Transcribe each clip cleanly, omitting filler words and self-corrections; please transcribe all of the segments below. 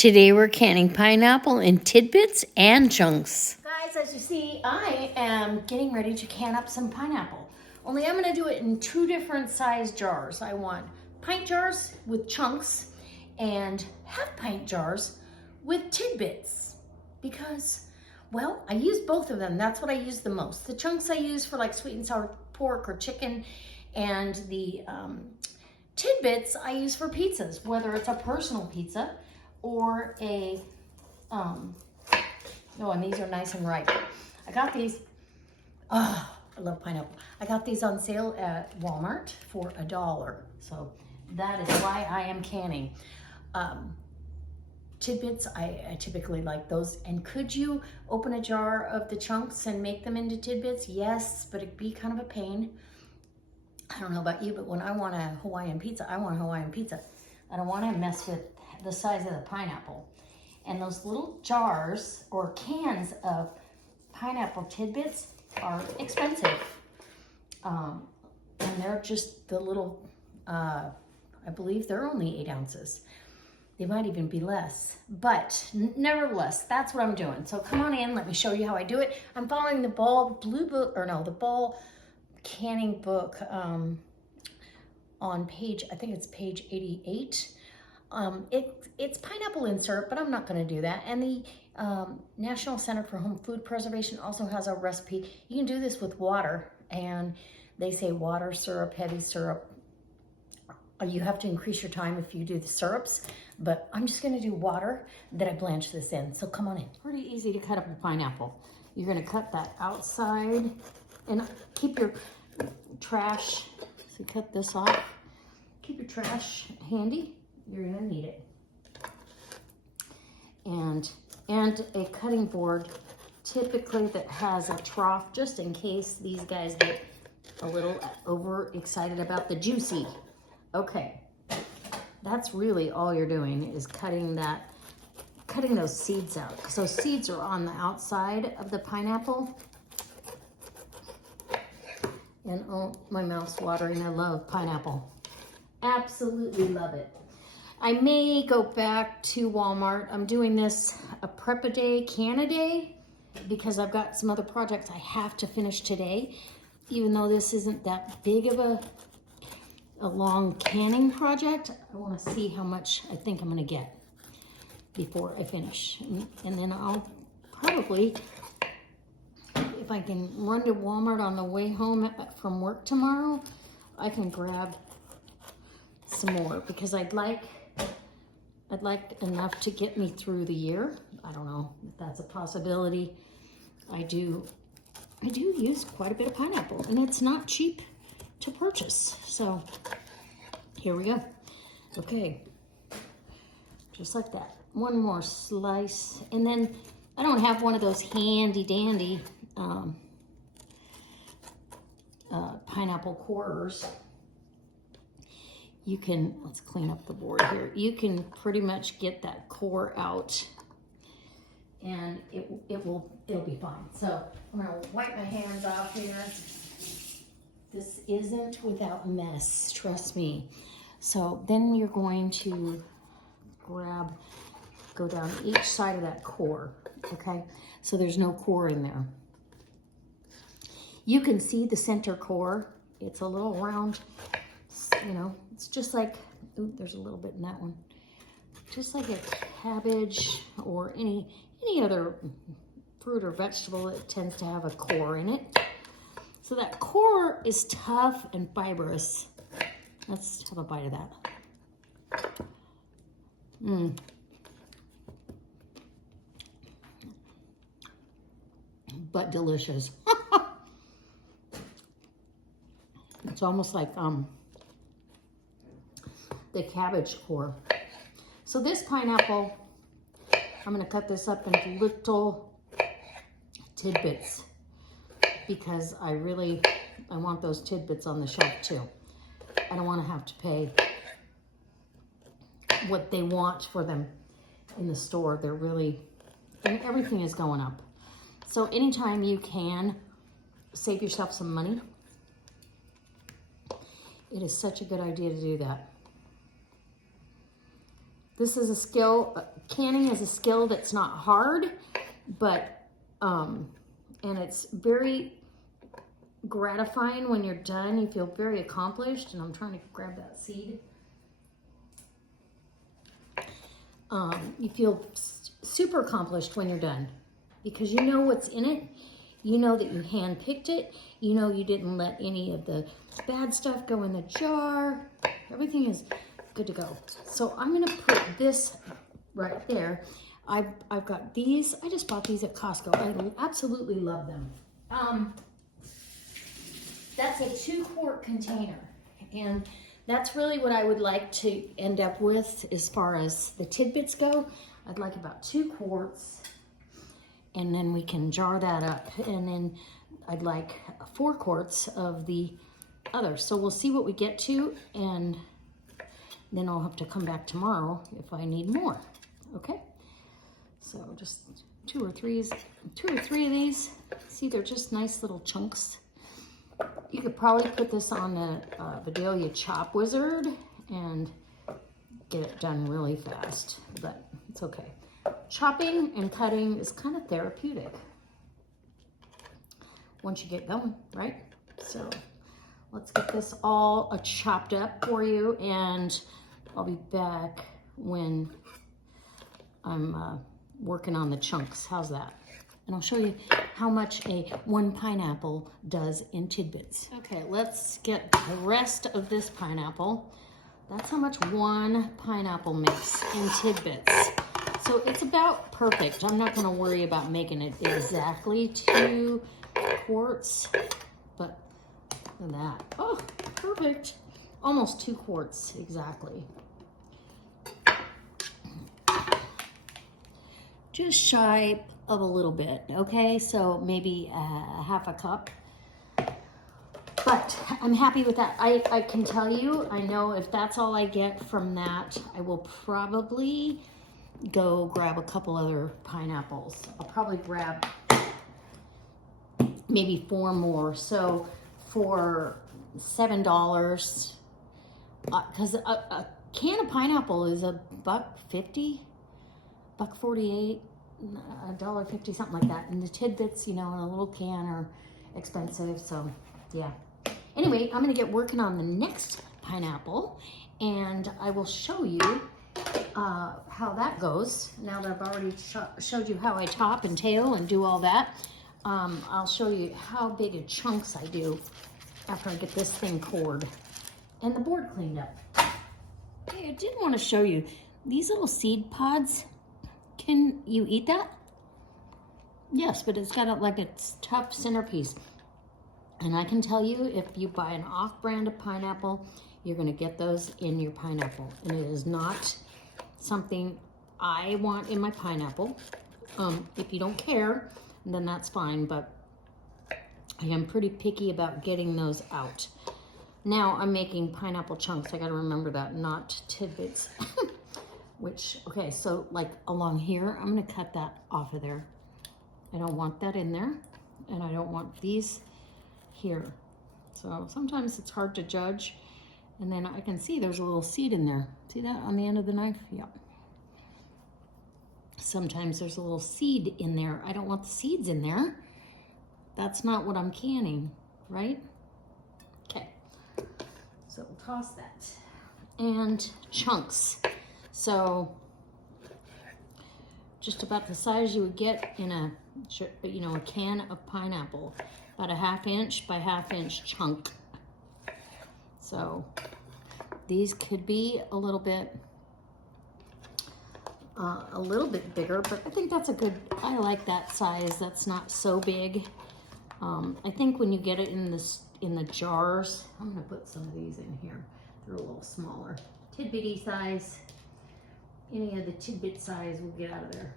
Today we're canning pineapple in tidbits and chunks. Guys, as you see, I am getting ready to can up some pineapple. Only I'm gonna do it in two different size jars. I want pint jars with chunks and half pint jars with tidbits because, well, I use both of them. That's what I use the most. The chunks I use for like sweet and sour pork or chicken, and the tidbits I use for pizzas, whether it's a personal pizza or a, oh, and these are nice and ripe. I got these, oh, I love pineapple. I got these on sale at Walmart for $1. So that is why I am canning. Tidbits, I typically like those. And could you open a jar of the chunks and make them into tidbits? Yes, but it'd be kind of a pain. I don't know about you, but when I want a Hawaiian pizza, I want a Hawaiian pizza. I don't want to mess with the size of the pineapple. And those little jars or cans of pineapple tidbits are expensive. And they're just the little, I believe they're only 8 ounces. They might even be less, but nevertheless, that's what I'm doing. So come on in, let me show you how I do it. I'm following the Ball Blue Book, or no, the Ball Canning book on page, I think it's page 88. It's pineapple in syrup, but I'm not going to do that. And the National Center for Home Food Preservation also has a recipe. You can do this with water, and they say water, syrup, heavy syrup. You have to increase your time if you do the syrups, but I'm just going to do water that I blanch this in. So come on in. Pretty easy to cut up a pineapple. You're going to cut that outside and keep your trash. So cut this off. Keep your trash handy. You're gonna need it. And a cutting board, typically that has a trough, just in case these guys get a little overexcited about the juicy. Okay, that's really all you're doing is cutting those seeds out, because those seeds are on the outside of the pineapple. And oh, my mouth's watering. I love pineapple. Absolutely love it. I may go back to Walmart. I'm doing this a prep a day, can a day, because I've got some other projects I have to finish today. Even though this isn't that big of a long canning project, I want to see how much I think I'm going to get before I finish. And then I'll probably, if I can run to Walmart on the way home from work tomorrow, I can grab some more, because I'd like enough to get me through the year. I don't know if that's a possibility. I do use quite a bit of pineapple, and it's not cheap to purchase. So here we go. Okay, just like that. One more slice, and then I don't have one of those handy dandy pineapple quarters. You can, let's clean up the board here. You can pretty much get that core out, and it'll be fine. So I'm gonna wipe my hands off here. This isn't without mess, trust me. So then you're going to go down each side of that core, okay? So there's no core in there. You can see the center core. It's a little round, you know, it's just like, ooh, there's a little bit in that one. Just like a cabbage or any other fruit or vegetable, it tends to have a core in it. So that core is tough and fibrous. Let's have a bite of that. But delicious. It's almost like the cabbage core. So this pineapple, I'm gonna cut this up into little tidbits, because I want those tidbits on the shelf too. I don't want to have to pay what they want for them in the store. They're really, and everything is going up. So anytime you can save yourself some money, it is such a good idea to do that. This is a skill, canning is a skill that's not hard, but, and it's very gratifying when you're done. You feel very accomplished, and I'm trying to grab that seed. You feel super accomplished when you're done because you know what's in it. You know that you hand-picked it. You know you didn't let any of the bad stuff go in the jar. Everything is good to go. So I'm gonna put this right there. I've got these. I just bought these at Costco. I absolutely love them. That's a 2-quart container, and that's really what I would like to end up with as far as the tidbits go. I'd like about 2 quarts, and then we can jar that up, and then I'd like 4 quarts of the other. So we'll see what we get to, and then I'll have to come back tomorrow if I need more. Okay, so just 2 or 3 of these. See, they're just nice little chunks. You could probably put this on the Vidalia Chop Wizard and get it done really fast, but it's okay. Chopping and cutting is kind of therapeutic once you get going, right? So let's get this all chopped up for you, and I'll be back when I'm working on the chunks. How's that? And I'll show you how much one pineapple does in tidbits. Okay, let's get the rest of this pineapple. That's how much 1 pineapple makes in tidbits. So it's about perfect. I'm not gonna worry about making it exactly 2 quarts, but look at that. Oh, perfect. Almost 2 quarts exactly. Just shy of a little bit, okay? So maybe half a cup. But I'm happy with that. I can tell you, I know if that's all I get from that, I will probably go grab a couple other pineapples. I'll probably grab maybe 4 more. So for $7, because a can of pineapple is $1.50, $1.48, $1.50, something like that. And the tidbits, you know, in a little can are expensive, so yeah. Anyway, I'm gonna get working on the next pineapple, and I will show you how that goes. Now that I've already showed you how I top and tail and do all that, I'll show you how big of chunks I do after I get this thing cored and the board cleaned up. Hey, I did want to show you these little seed pods. Can you eat that? Yes, but it's got like a tough centerpiece. And I can tell you, if you buy an off-brand of pineapple, you're gonna get those in your pineapple. And it is not something I want in my pineapple. If you don't care, then that's fine, but I am pretty picky about getting those out. Now I'm making pineapple chunks. I gotta remember that, not tidbits. Which, okay, so like along here, I'm gonna cut that off of there. I don't want that in there, and I don't want these here. So sometimes it's hard to judge, and then I can see there's a little seed in there. See that on the end of the knife? Yeah. Sometimes there's a little seed in there. I don't want the seeds in there. That's not what I'm canning, right? Okay, so we'll toss that. And chunks. So just about the size you would get in a, you know, a can of pineapple. About a 1/2 inch by 1/2 inch chunk. So these could be a little bit bigger, but I think that's a good, I like that size. That's not so big. I think when you get it in the jars, I'm gonna put some of these in here. They're a little smaller. Tidbitty size. Any of the tidbit size we'll get out of there.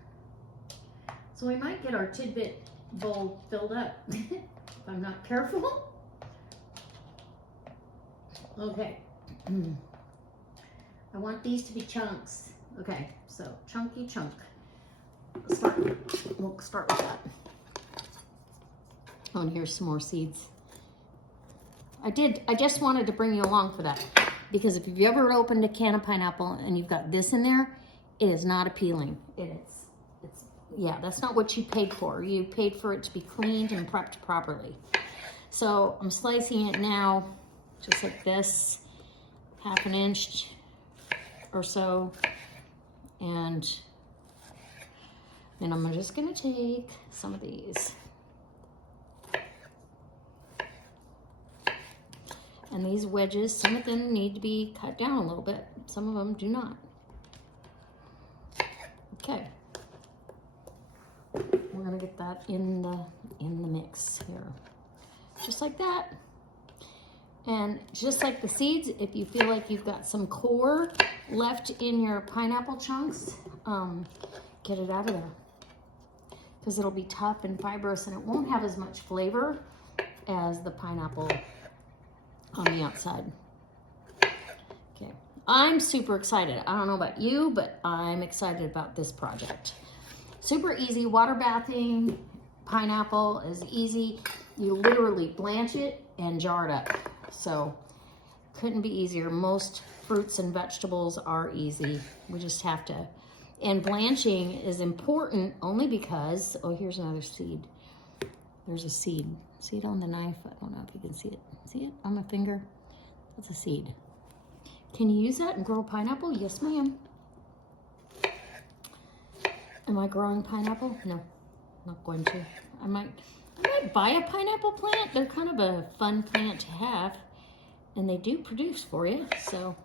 So we might get our tidbit bowl filled up if I'm not careful. Okay. I want these to be chunks. Okay, so chunky chunk. We'll start with that. Oh, and here's some more seeds. I just wanted to bring you along for that, because if you've ever opened a can of pineapple and you've got this in there, it is not appealing. Yeah, that's not what you paid for. You paid for it to be cleaned and prepped properly. So I'm slicing it now, just like this, 1/2 inch or so. And then I'm just gonna take some of these. And these wedges, some of them need to be cut down a little bit. Some of them do not. Okay. We're gonna get that in the mix here. Just like that. And just like the seeds, if you feel like you've got some core left in your pineapple chunks, get it out of there. Because it'll be tough and fibrous and it won't have as much flavor as the pineapple on the outside. Okay, I'm super excited. I don't know about you, but I'm excited about this project. Super easy. Water bathing pineapple is easy. You literally blanch it and jar it up. So couldn't be easier. Most fruits and vegetables are easy. We just have to. And blanching is important only because, oh, here's another seed. There's a seed. See it on the knife? I don't know if you can see it. See it on my finger? That's a seed. Can you use that and grow pineapple? Yes, ma'am. Am I growing pineapple? No, not going to. I might buy a pineapple plant. They're kind of a fun plant to have, and they do produce for you. So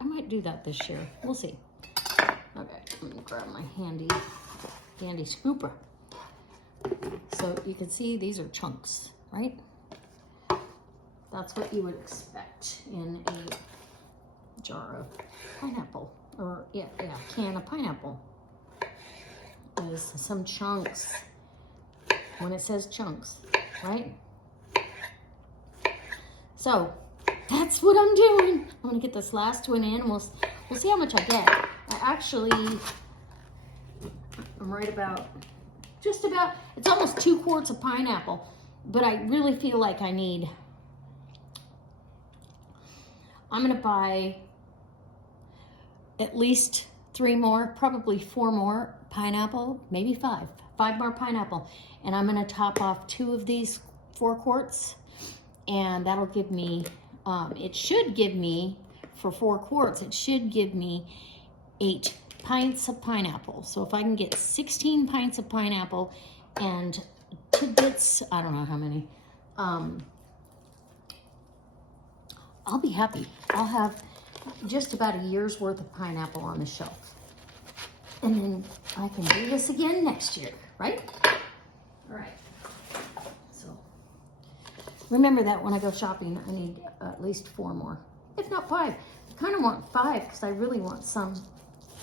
I might do that this year. We'll see. Okay, I'm gonna grab my handy scooper. So you can see these are chunks, right? That's what you would expect in a jar of pineapple, or can of pineapple. Is some chunks. When it says chunks, right? So that's what I'm doing. I'm gonna get this last one in. We'll see how much I get. I'm right about, it's almost 2 quarts of pineapple, but I really feel like I'm gonna buy at least 3 more, probably 4 more pineapple, maybe 5 more pineapple. And I'm gonna top off 2 of these 4 quarts, and that'll give me, it should give me, for 4 quarts, it should give me 8 pints of pineapple. So if I can get 16 pints of pineapple and Tidbits, I don't know how many, I'll be happy. I'll have just about a year's worth of pineapple on the shelf. And then I can do this again next year, right? All right. So remember that when I go shopping, I need at least 4 more, if not 5. I kind of want 5 because I really want some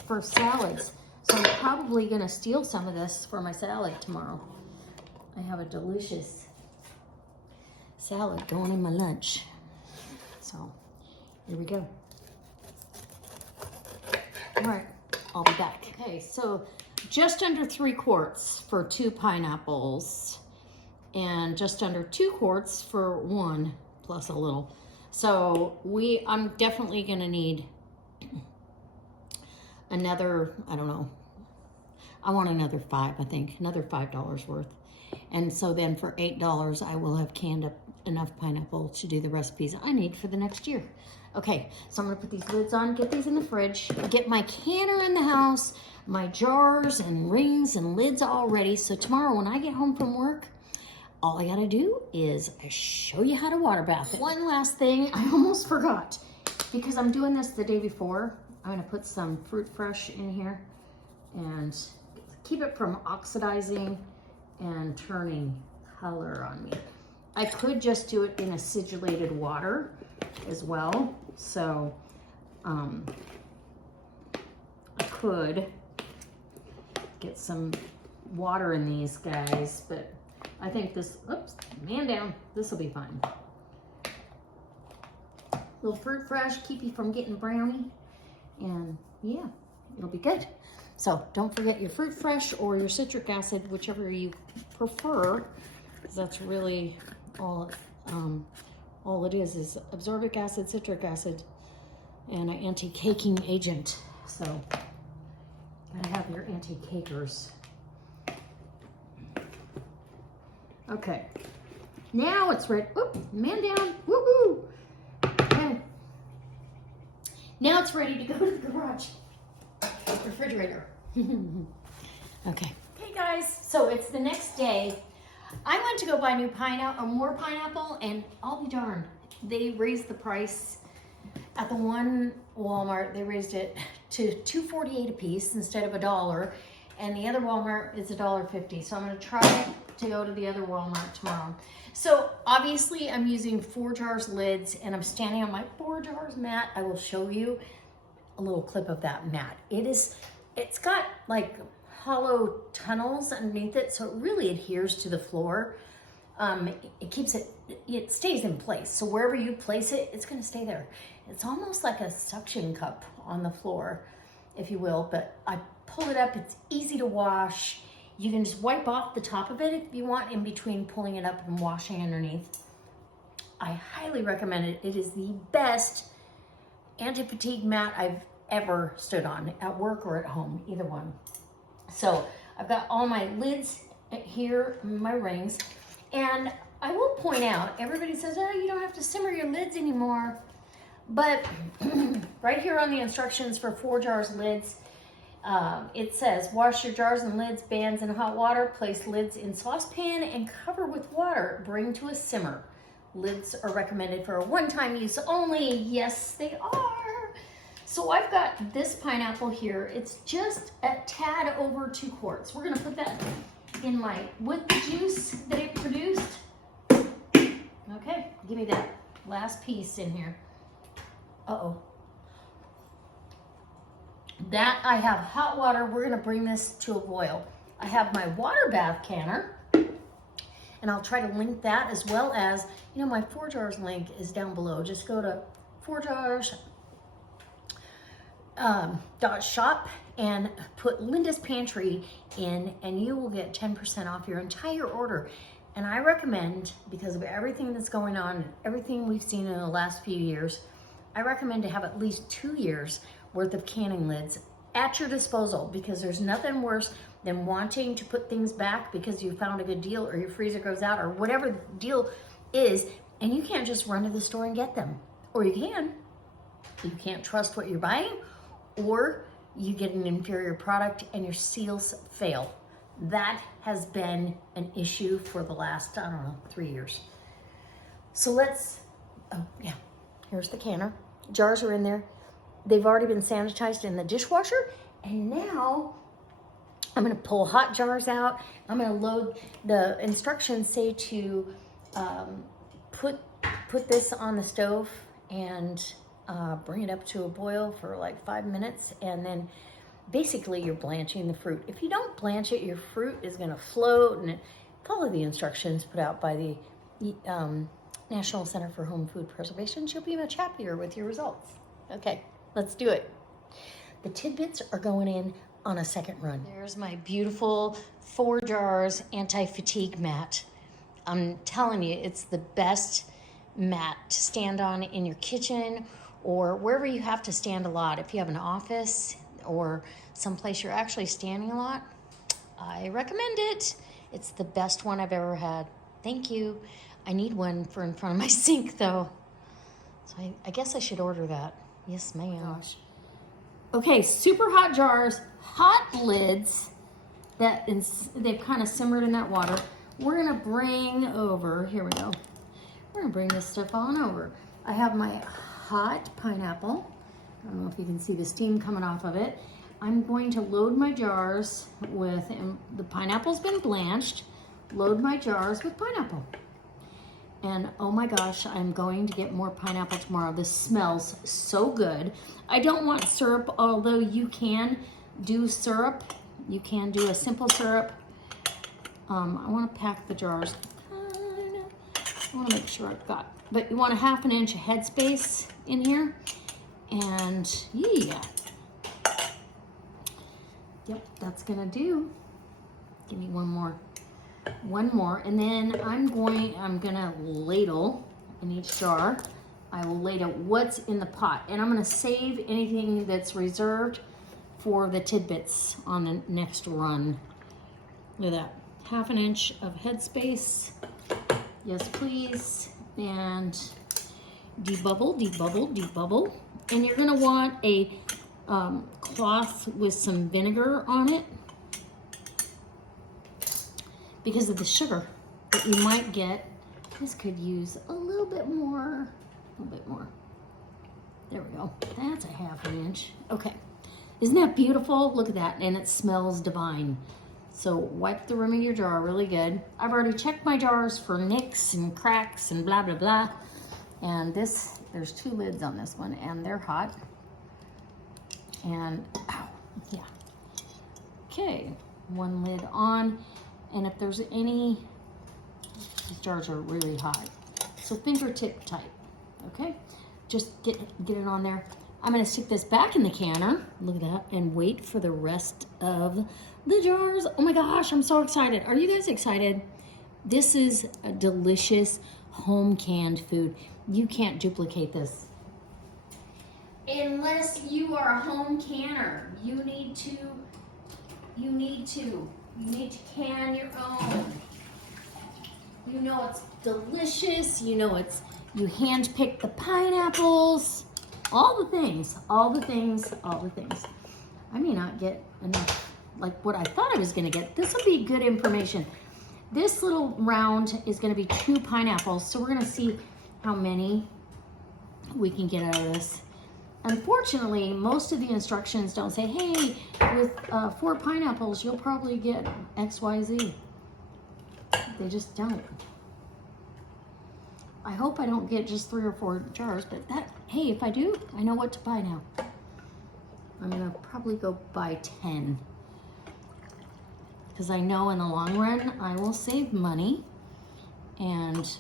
for salads. So I'm probably gonna steal some of this for my salad tomorrow. I have a delicious salad going in my lunch. So here we go. All right, I'll be back. Okay, so just under 3 quarts for 2 pineapples and just under 2 quarts for 1 plus a little. So I'm definitely gonna need another, I don't know, I want another 5, I think, another $5 worth. And so then for $8, I will have canned up enough pineapple to do the recipes I need for the next year. Okay, so I'm gonna put these lids on, get these in the fridge, get my canner in the house, my jars and rings and lids all ready. So tomorrow when I get home from work, all I gotta do is show you how to water bath it. One last thing, I almost forgot, because I'm doing this the day before. I'm gonna put some fruit fresh in here and keep it from oxidizing and turning color on me. I could just do it in acidulated water as well. So I could get some water in these guys, but I think this, oops, man down, this will be fine. Little fruit fresh, keep you from getting browny, and yeah, it'll be good. So don't forget your fruit fresh or your citric acid, whichever you prefer, because that's really all it is absorbic acid, citric acid, and an anti-caking agent. So Gotta have your anti-cakers. Okay. Now it's ready. Oop, man down. Woohoo! Okay. Now it's ready to go to the garage. Refrigerator. Okay. Hey guys, so it's the next day. I went to go buy new pineapple, more pineapple, and I'll be darned, they raised the price at the one Walmart. They raised it to $2.48 a piece instead of $1, and the other Walmart is $1.50. So I'm going to try to go to the other Walmart tomorrow. So obviously I'm using 4 jars lids, and I'm standing on my 4 jars mat. I will show you a little clip of that mat. It's got like hollow tunnels underneath it, so it really adheres to the floor. It stays in place. So wherever you place it, it's gonna stay there. It's almost like a suction cup on the floor, if you will, but I pull it up, it's easy to wash. You can just wipe off the top of it if you want in between pulling it up and washing underneath. I highly recommend it. It is the best anti-fatigue mat I've ever stood on, at work or at home, either one. So I've got all my lids here, my rings, and I will point out, everybody says, oh, you don't have to simmer your lids anymore. But right here on the instructions for 4 jars lids, it says, wash your jars and lids, bands in hot water, place lids in saucepan and cover with water, bring to a simmer. Lids are recommended for a one-time use only. Yes, they are. So I've got this pineapple here. It's just a tad over 2 quarts. We're gonna put that in with the juice that it produced. Okay, give me that last piece in here. Uh-oh. That I have hot water. We're gonna bring this to a boil. I have my water bath canner, and I'll try to link that, as well as, my 4 jars link is down below. Just go to 4jars.shop and put Linda's Pantry in, and you will get 10% off your entire order. And I recommend, because of everything that's going on, everything we've seen in the last few years, I recommend to have at least 2 years worth of canning lids at your disposal, because there's nothing worse than wanting to put things back because you found a good deal, or your freezer goes out, or whatever the deal is, and you can't just run to the store and get them. Or you can't trust what you're buying, or you get an inferior product and your seals fail. That has been an issue for the last, 3 years. So here's the canner. Jars are in there. They've already been sanitized in the dishwasher, and now I'm gonna pull hot jars out. I'm gonna load, the instructions say to put this on the stove and bring it up to a boil for like 5 minutes, and then basically you're blanching the fruit. If you don't blanch it, your fruit is gonna float, and follow the instructions put out by the National Center for Home Food Preservation. You'll be much happier with your results. Okay, let's do it. The tidbits are going in on a second run. There's my beautiful 4 jars anti-fatigue mat. I'm telling you, it's the best mat to stand on in your kitchen, or wherever you have to stand a lot. If you have an office or someplace you're actually standing a lot, I recommend it. It's the best one I've ever had. Thank you. I need one for in front of my sink though. So I guess I should order that. Yes, ma'am. Gosh. Okay, super hot jars, hot lids they've kind of simmered in that water. We're gonna bring over, here we go. We're gonna bring this stuff on over. I have my hot pineapple. I don't know if you can see the steam coming off of it. I'm going to load my jars with, and the pineapple's been blanched, load my jars with pineapple. And oh my gosh, I'm going to get more pineapple tomorrow. This smells so good. I don't want syrup, although you can do syrup. You can do a simple syrup. I want to pack the jars. I want to make sure I've got, but you want a 1/2 inch of headspace in here. And yeah. Yep, that's gonna do. Give me one more, and then I'm gonna ladle in each jar. I will ladle what's in the pot, and I'm gonna save anything that's reserved for the Tidbits on the next run. Look at that, 1/2 inch of headspace. Yes, please. And debubble, debubble, debubble. And you're gonna want a cloth with some vinegar on it because of the sugar that you might get. This could use a little bit more, There we go. That's a 1/2 inch. Okay. Isn't that beautiful? Look at that. And it smells divine. So wipe the rim of your jar really good. I've already checked my jars for nicks and cracks and blah, blah, blah. And this, there's 2 lids on this one and they're hot. And, ow, yeah. Okay, 1 lid on. And if there's any, these jars are really hot. So fingertip tight, okay? Just get it on there. I'm gonna stick this back in the canner, look at that, and wait for the rest of the jars. Oh my gosh, I'm so excited. Are you guys excited? This is a delicious home canned food. You can't duplicate this. Unless you are a home canner. You need to can your own. You know it's delicious. You know you hand pick the pineapples. All the things. I may not get enough, like what I thought I was gonna get. This will be good information. This little round is gonna be 2 pineapples, so we're gonna see how many we can get out of this. Unfortunately, most of the instructions don't say, hey, with 4 pineapples, you'll probably get XYZ. They just don't. I hope I don't get just 3 or 4 jars, but hey, if I do, I know what to buy now. I'm gonna probably go buy 10. Because I know in the long run, I will save money. And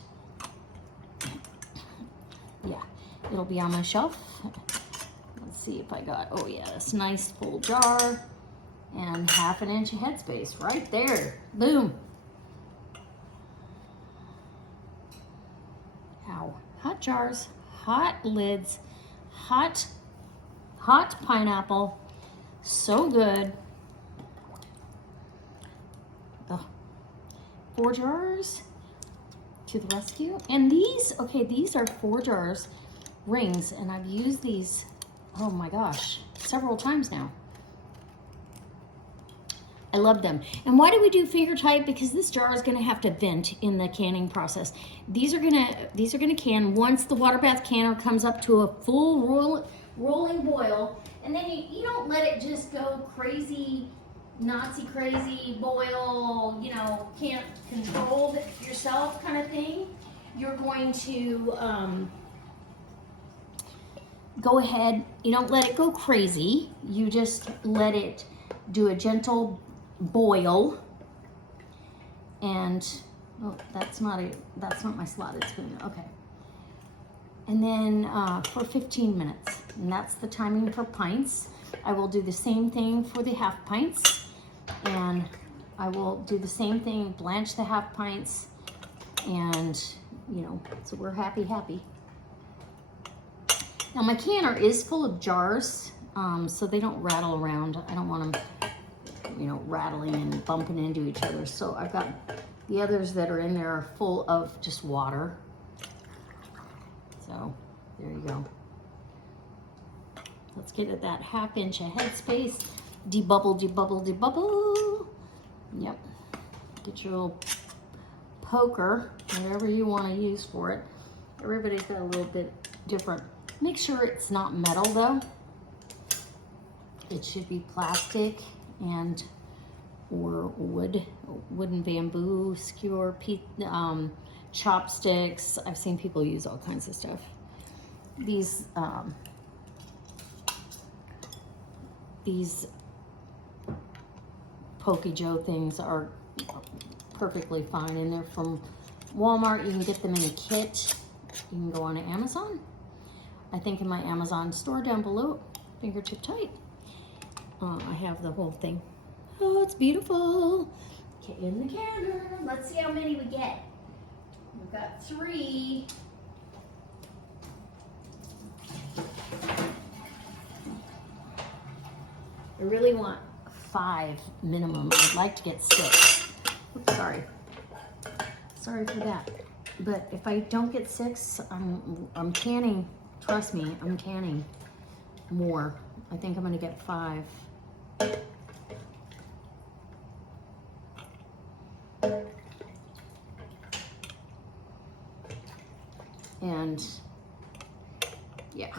yeah, it'll be on my shelf. Let's see if I got, oh yeah, this nice full jar and 1/2 inch of headspace right there. Boom. Ow. Hot jars, hot lids, hot pineapple. So good. Oh. 4 jars to the rescue. And these, okay, these are 4 jars rings, and I've used these, oh my gosh, several times now. I love them. And why do we do finger tight? Because this jar is gonna have to vent in the canning process. These are gonna can once the water bath canner comes up to a full rolling boil, and then you don't let it just go crazy, Nazi crazy boil, you know, can't control it yourself kind of thing. You're going to go ahead, you don't let it go crazy, you just let it do a gentle boil. And oh, that's not my slotted spoon. Okay. And then for 15 minutes, and that's the timing for pints. I will do the same thing for the 1/2 pints, and I will do the same thing, blanch the 1/2 pints, and you know, so we're happy. Now my canner is full of jars, so they don't rattle around. I don't want them, you know, rattling and bumping into each other. So I've got the others that are in there are full of just water. So there you go. Let's get at that 1/2 inch of headspace. Debubble, debubble, debubble. Yep. Get your little poker, whatever you want to use for it. Everybody's got a little bit different. Make sure it's not metal though. It should be plastic and or wood, wooden bamboo, skewer, chopsticks. I've seen people use all kinds of stuff. These Pokey Joe things are perfectly fine, and they're from Walmart. You can get them in a kit. You can go on Amazon. I think in my Amazon store down below, fingertip tight. I have the whole thing. Oh, it's beautiful. Okay, in the canner. Let's see how many we get. We've got 3. I really want 5 minimum. I'd like to get 6. Oops, sorry. Sorry for that. But if I don't get 6, I'm canning. Trust me, I'm canning more. I think I'm gonna get 5. And yeah.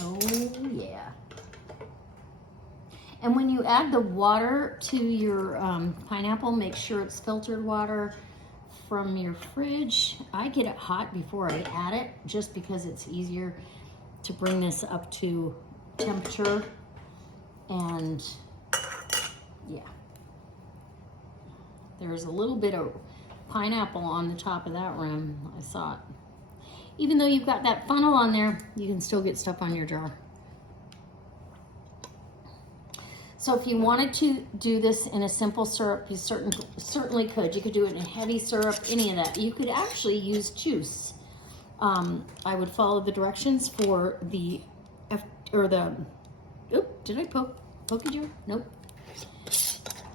Oh yeah. And when you add the water to your pineapple, make sure it's filtered water from your fridge. I get it hot before I add it, just because it's easier to bring this up to temperature. And yeah, there's a little bit of pineapple on the top of that rim. I saw it. Even though you've got that funnel on there, you can still get stuff on your jar. So if you wanted to do this in a simple syrup, you certainly could. You could do it in a heavy syrup, any of that. You could actually use juice. I would follow the directions for the, oop, did I poke a jar? Nope.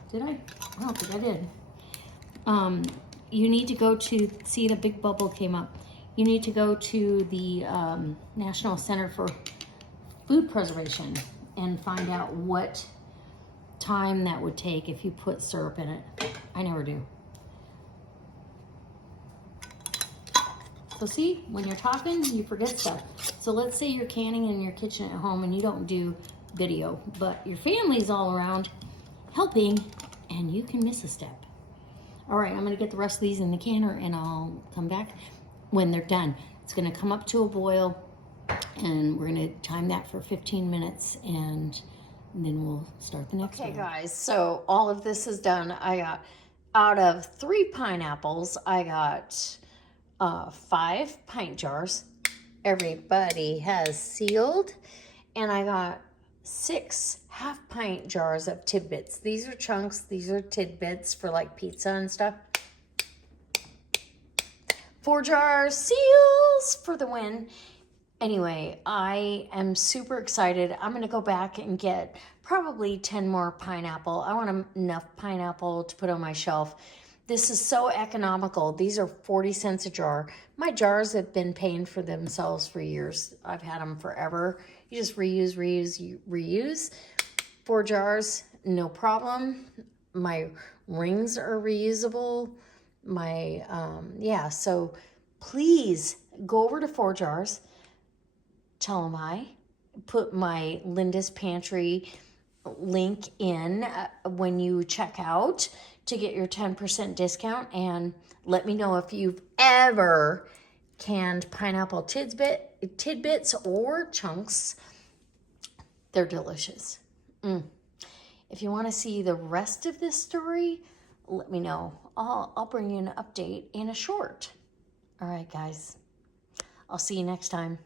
Did I? I don't think I did. You need to go to, see the big bubble came up. You need to go to the National Center for Food Preservation and find out what time that would take if you put syrup in it. I never do. So see, when you're talking, you forget stuff. So let's say you're canning in your kitchen at home and you don't do video, but your family's all around helping and you can miss a step. All right, I'm gonna get the rest of these in the canner and I'll come back when they're done. It's gonna come up to a boil and we're gonna time that for 15 minutes and then we'll start the next one. Okay guys, so all of this is done. I got, out of 3 pineapples, I got 5 pint jars. Everybody has sealed. And I got 6 half-pint jars of Tidbits. These are chunks, these are Tidbits for like pizza and stuff. 4 jars, seals for the win. Anyway, I am super excited. I'm gonna go back and get probably 10 more pineapple. I want enough pineapple to put on my shelf. This is so economical. These are 40 cents a jar. My jars have been paying for themselves for years. I've had them forever. You just reuse, reuse, reuse. 4 jars, no problem. My rings are reusable. My, yeah, so please go over to 4 jars. Tell them I put my Linda's Pantry link in when you check out to get your 10% discount, and let me know if you've ever canned pineapple tidbits or chunks. They're delicious. If you want to see the rest of this story, let me know. I'll bring you an update in a short. All right, guys. I'll see you next time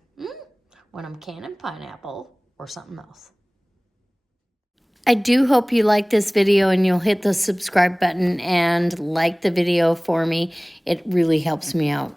when I'm canning pineapple or something else. I do hope you like this video and you'll hit the subscribe button and like the video for me. It really helps me out.